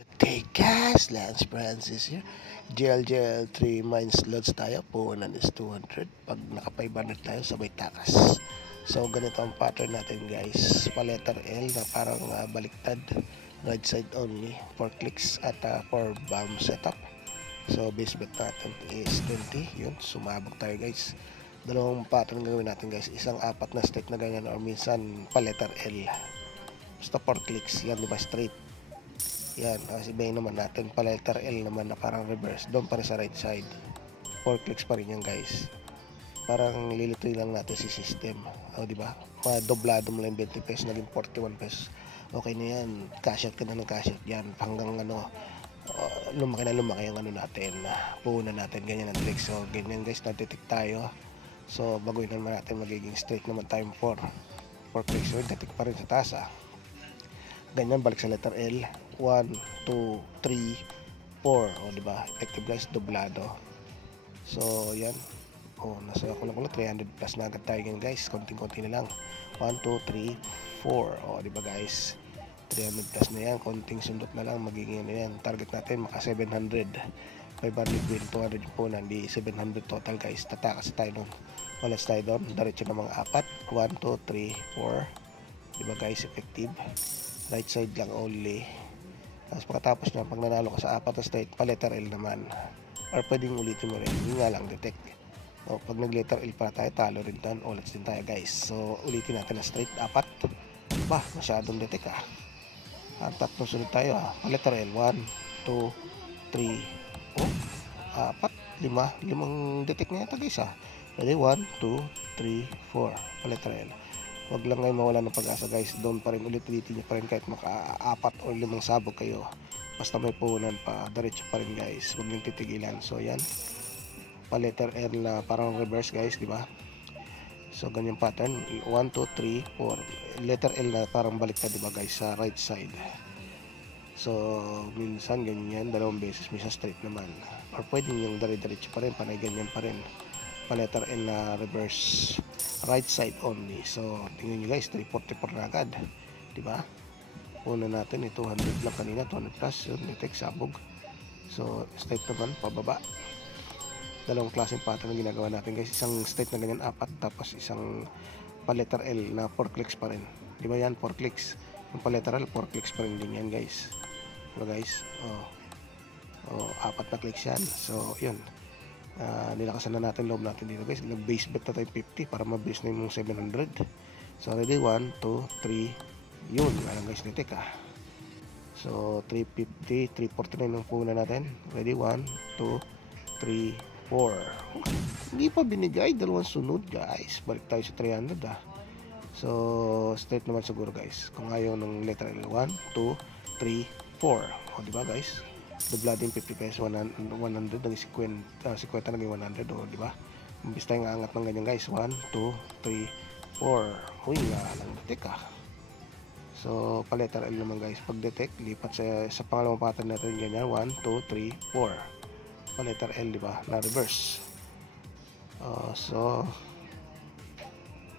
Okay guys, Lance Francis here. GL 3 mines loads tayo. Puhunan is 200. Pag naka 500 tayo, sabay takas. So ganito ang pattern natin guys. Pa letter L na parang baliktad. Right side only. 4 clicks at 4 bomb setup. So base bet natin is 20. Yun, sumabog tayo guys. Dalawang pattern gagawin natin guys. Isang apat na straight na ganyan or minsan pa letter L. Basta 4 clicks. Yan, diba straight. Yan, kasi ibahin naman natin pa letter L naman na parang reverse doon pa rin sa right side. 4 clicks pa rin yan guys. Parang lilituin lang natin si system. O diba? Madoblado mo lang 20 pesos, naging 41 pesos. Okay na yan. Cash out ka na ng cash out yan. Hanggang lumaki na lumaki yung natin. Puhunan natin. Ganyan ang trick. So ganyan guys, natitik tayo. So baguhin naman natin, magiging straight naman time 4 clicks. So natitik pa rin sa taas ganyan, balik sa letter L. 1, 2, 3, 4. O diba? Effective guys, doblado. So yan. Nasa kulang 300 plus na agad tayo yan guys. Konting-konti na lang. 1, 2, 3, 4. O diba guys? 300 plus na yan. Konting sundot na lang. Magiging yan. Target natin maka 700. 500 win, 200 yung punan. Di 700 total guys. Tatakas tayo nun. Walas tayo doon. Diretso ng mga apat. 1, 2, 3, 4. Diba guys? Effective. Right side lang only. Tapos pagkatapos nyo, pag nanalo ka sa apat na straight, pa letter L naman. Or pwedeng ulitin mo rin. Yun nga lang, detect. Pag nag letter L pa tayo, talo rin doon. Ulit din tayo guys. So ulitin natin na straight, apat. Masyadong detect Ang tatlong sunod tayo Pa letter L, 1, 2, 3, apat, 5. Limang detect na yata guys Ready, 1, 2, 3, 4. Pa letter L. Wag lang ngayon mawala ng pag-asa guys. Doon pa rin ulit-ulitin nyo pa rin kahit maka-4 o 5 sabog kayo. Basta may puhunan pa, diretso pa rin guys. Huwag nyo titigilan. So yan, pa letter L na parang reverse guys, di ba? So ganyan pattern, 1, 2, 3, 4. Letter L na parang baliktad, di ba guys, sa right side. So minsan ganyan, dalawang beses, minsan straight naman. Or pwedeng yung dire-diretso pa rin, panay ganyan pa rin. Pa letter L na reverse, right side only. So tingnan nyo guys, 344 na agad, diba? Una natin 200 lang kanina, 200 plus yun, detect sabog. So straight naman pababa. Dalawang klaseng pattern na ginagawa natin guys. Isang straight na ganyan, apat. Tapos isang pa letter L na 4 clicks pa rin, diba yan, 4 clicks. Yung pa letter L, 4 clicks pa rin din yan guys, diba guys? Apat na clicks yan. So yun, nilakasan na natin loob natin dito guys. Nag base bet na tayo 50 para mabase na yung 700. So ready, 1, 2, 3. Yun, alam guys, nitik So 350, 349 yung puna natin. Ready, 1, 2, 3, 4. Hindi pa binigay, dalawang sunod guys. Balik tayo sa 300 So straight naman siguro guys, kung ayaw ng letter L. 1, 2, 3, 4. Diba guys? Doblado yung 50 pesos, 100, naging 50, naging 100, diba? Imbis tayong angat ng ganyan guys, 1, 2, 3, 4. Uy, nga lang detect So, pa letter L naman guys, pag detect, lipat sa pangalawang pattern natin ganyan, 1, 2, 3, 4. Pa letter L, diba? Na reverse. So,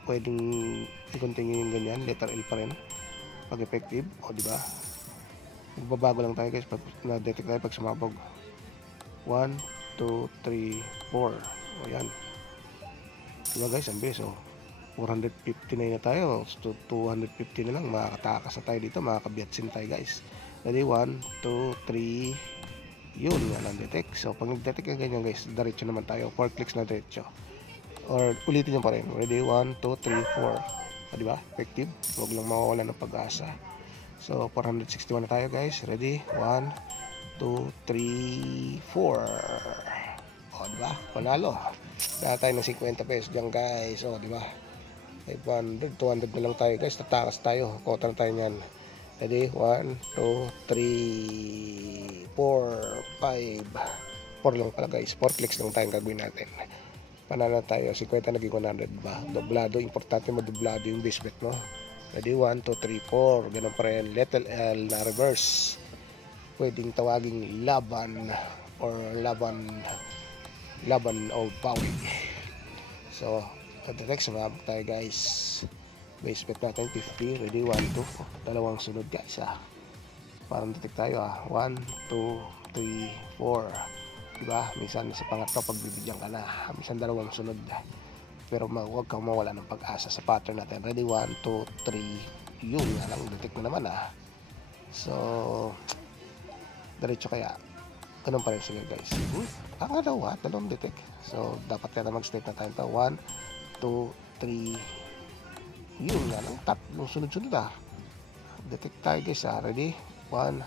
pwedeng i-continue yung ganyan, letter L pa rin. Pag effective, diba? Magbabago lang tayo guys pag na-detect tayo pag sumabog. 1, 2, 3, 4. Yan, diba guys, ang bilis 459 na tayo. So 250 na lang, makakatakas na tayo dito, makakabiatsin tayo guys. Ready, 1, 2, 3. Yun, walang detect. So pag nag-detect ka ganyan guys, diretso naman tayo, 4 clicks na diretso. Or ulitin nyo pa rin. Ready, 1, 2, 3, 4. Diba, effective. Huwag lang mawawala ng pag-asa. So 461 na tayo guys. Ready? 1, 2, 3, 4. Diba? Panalo. Dala tayo ng 50 pesos dyan guys. Diba? 500, 200 na lang tayo guys. Tatakas tayo. Kota na tayo nyan. Ready? 1, 2, 3, 4, 5. 4 lang pala guys. 4 clicks lang tayong gagawin natin. Panalo tayo. 50 naging 100 ba? Doblado. Importante madoblado yung base bet mo. Ready, 1, 2, 3, 4. Ganun pa rin. Letter L na reverse. Pwedeng tawaging laban or laban o bawi. So, at the next sumabog tayo guys. Base bet natin 50. Ready, 1, 2. Dalawang sunod guys Parang detect tayo 1, 2, 3, 4. Diba? Minsan sa pangatlo pagbibigyan ka na. Minsan dalawang sunod. Pero huwag kang mawala ng pag-asa sa pattern natin. Ready? 1, 2, 3. Yun nga lang. Detect na naman So, diretso kaya. Ganun pa rin sila guys. Ang dalawang detect. So, dapat kaya mag-state na tayo ito. 1, 2, 3. Yun nga lang. Tatlong sunod-sunod Detect tayo guys Ready? 1,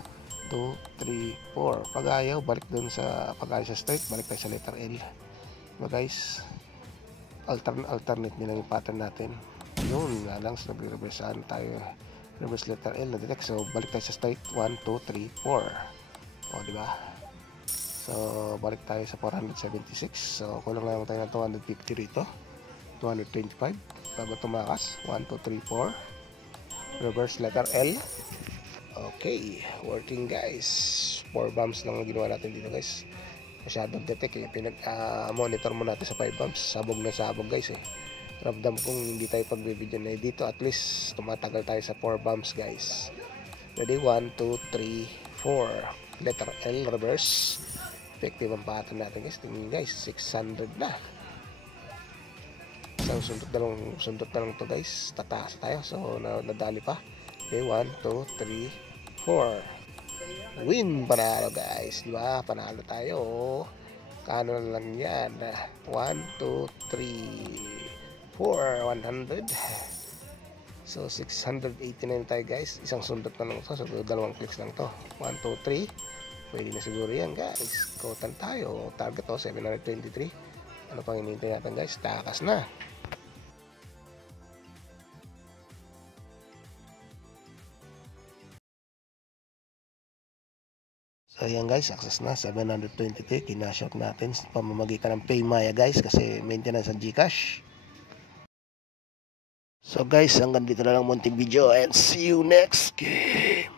2, 3, 4. Pag ayaw, balik dun sa straight. Balik tayo sa letter L. Diba guys? Alternate nila yung pattern natin. Yun nga lang. So, nagre-reverse tayo. Reverse letter L na detect. So, balik tayo sa straight. 1, 2, 3, 4. O, diba? So, balik tayo sa 476. So, kulang lang tayo ng 250 rito. 225. Bago tumakas. 1, 2, 3, 4. Reverse letter L. Okay. Working guys. 4 bumps lang ang ginawa natin dito guys. Masyadong detect pinag-monitor mo natin sa 5 bumps. Sabog na sabog guys Ramdam kung hindi tayo pagbibigyan dito. At least tumatagal tayo sa 4 bumps guys. Ready? 1, 2, 3, 4. Letter L reverse. Effective ang pattern natin guys. Tingnan guys, 600 na. Isang sundot na lang to guys. Tataas tayo. So nadali pa. Okay, 1, 2, 3, 4. Win, panalo guys, di ba? Panalo tayo. Kano lang yan? 1, 2, 3, 4, 100. So 689 tayo guys. Isang sundot na lang to. So dalawang clicks lang to. 1, 2, 3. Pwede na siguro yan guys. Kotan tayo. Target 723. Ano pang hinihintay natin guys? Takas na. So ayan guys, success na 723. Kinashot natin sa pamamagitan ng Paymaya guys kasi maintenance ang GCash. So guys, hanggang dito na lang munting video and see you next game.